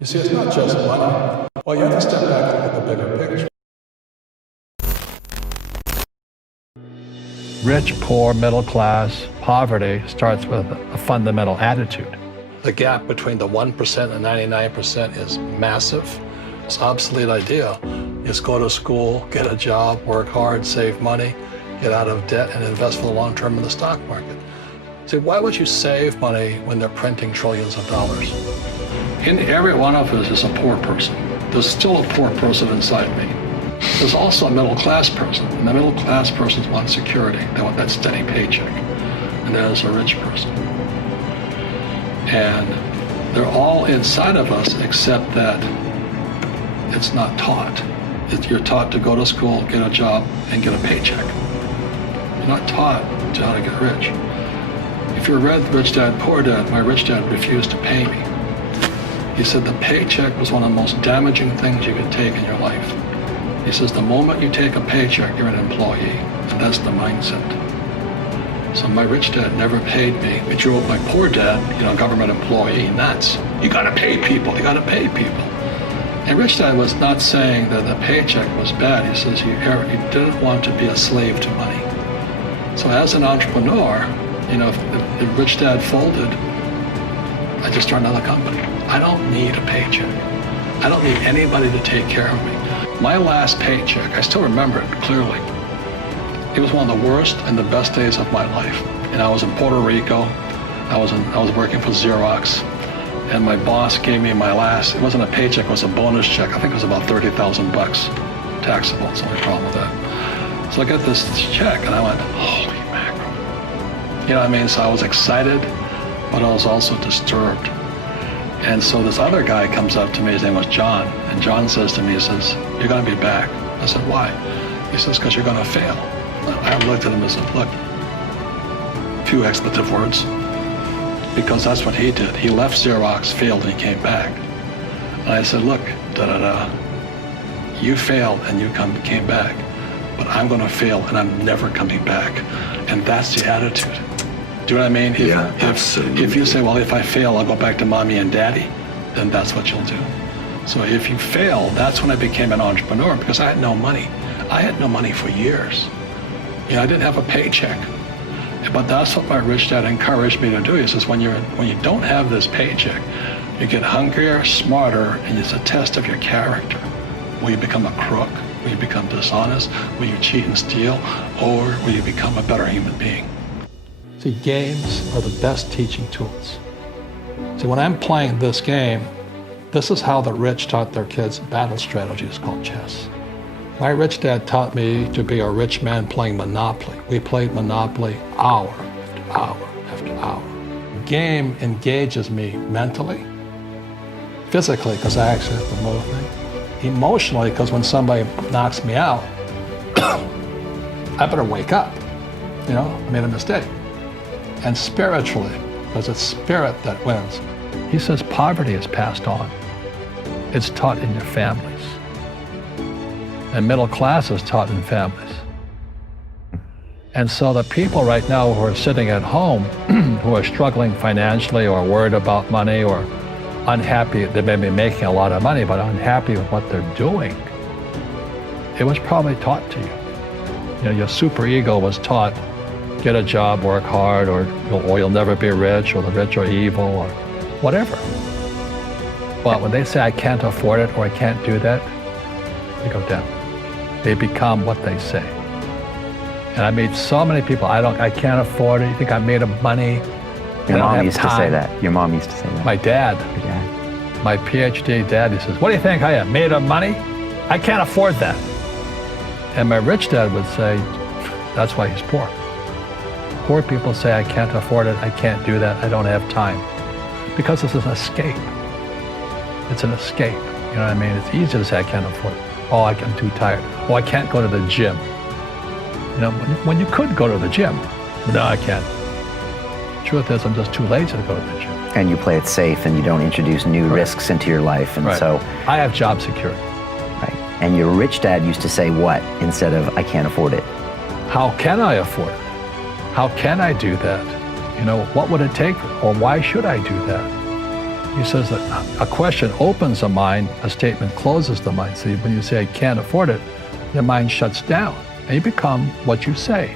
You see, it's not just money. Well, you have to step back and look at the bigger picture. Rich, poor, middle class, poverty starts with a fundamental attitude. The gap between the 1% and 99% is massive. This obsolete idea is go to school, get a job, work hard, save money, get out of debt, and invest for the long term in the stock market. See, why would you save money when they're printing trillions of dollars? In every one of us is a poor person. There's still a poor person inside me. There's also a middle class person, and the middle class persons want security. They want that steady paycheck. And that is a rich person. And they're all inside of us except that it's not taught. You're taught to go to school, get a job, and get a paycheck. You're not taught to how to get rich. If you read Rich Dad, Poor Dad, my rich dad refused to pay me. He said the paycheck was one of the most damaging things you could take in your life. He says the moment you take a paycheck, you're an employee, and that's the mindset. So my rich dad never paid me. It drove my poor dad, government employee, nuts. You gotta pay people, you gotta pay people. And rich dad was not saying that the paycheck was bad. He says he didn't want to be a slave to money. So as an entrepreneur, if rich dad folded, I just started another company. I don't need a paycheck. I don't need anybody to take care of me. My last paycheck, I still remember it clearly. It was one of the worst and the best days of my life. And I was in Puerto Rico. I was working for Xerox, and my boss gave me my last. It wasn't a paycheck; it was a bonus check. I think it was about $30,000 taxable. That's the only problem with that. So I got this check, and I went, "Holy mackerel!" You know what I mean? So I was excited, but I was also disturbed. And so this other guy comes up to me, his name was John, and John says to me, he says, "You're gonna be back." I said, "Why?" He says, "Because you're gonna fail." I looked at him and said, "Look," a few expletive words, because that's what he did. He left Xerox, failed, and he came back. And I said, "Look, you failed and you came back, but I'm gonna fail and I'm never coming back." And that's the attitude. Do you know what I mean? Absolutely. If you say, well, if I fail, I'll go back to mommy and daddy, then that's what you'll do. So if you fail, that's when I became an entrepreneur, because I had no money. I had no money for years. I didn't have a paycheck. But that's what my rich dad encouraged me to do. He says, when you don't have this paycheck, you get hungrier, smarter, and it's a test of your character. Will you become a crook? Will you become dishonest? Will you cheat and steal? Or will you become a better human being? See, games are the best teaching tools. See, when I'm playing this game, this is how the rich taught their kids battle strategies called chess. My rich dad taught me to be a rich man playing Monopoly. We played Monopoly hour after hour after hour. The game engages me mentally, physically, because I actually have to move me, emotionally, because when somebody knocks me out, I better wake up. I made a mistake. And spiritually, because it's spirit that wins. He says poverty is passed on. It's taught in your families. And middle class is taught in families. And so the people right now who are sitting at home, who are struggling financially or worried about money or unhappy, they may be making a lot of money, but unhappy with what they're doing, it was probably taught to you. Your superego was taught, get a job, work hard, or you'll never be rich, or the rich are evil, or whatever. But when they say, I can't afford it, or I can't do that, they go down. They become what they say. And I meet so many people, I can't afford it. You think I'm made of money? Your mom used to say that. Your mom used to say that. My dad. Your dad. My PhD dad, he says, what do you think I am, made of money? I can't afford that. And my rich dad would say, that's why he's poor. Poor people say, I can't afford it, I can't do that, I don't have time. Because it's an escape. It's an escape. You know what I mean? It's easy to say, I can't afford it. Oh, I'm too tired. Oh, I can't go to the gym. When you could go to the gym. No, I can't. Truth is, I'm just too lazy to go to the gym. And you play it safe and you don't introduce new risks into your life. And so I have job security. Right. And your rich dad used to say what instead of, I can't afford it? How can I afford it? How can I do that? What would it take, or why should I do that? He says that a question opens the mind, a statement closes the mind. So when you say, I can't afford it, your mind shuts down and you become what you say.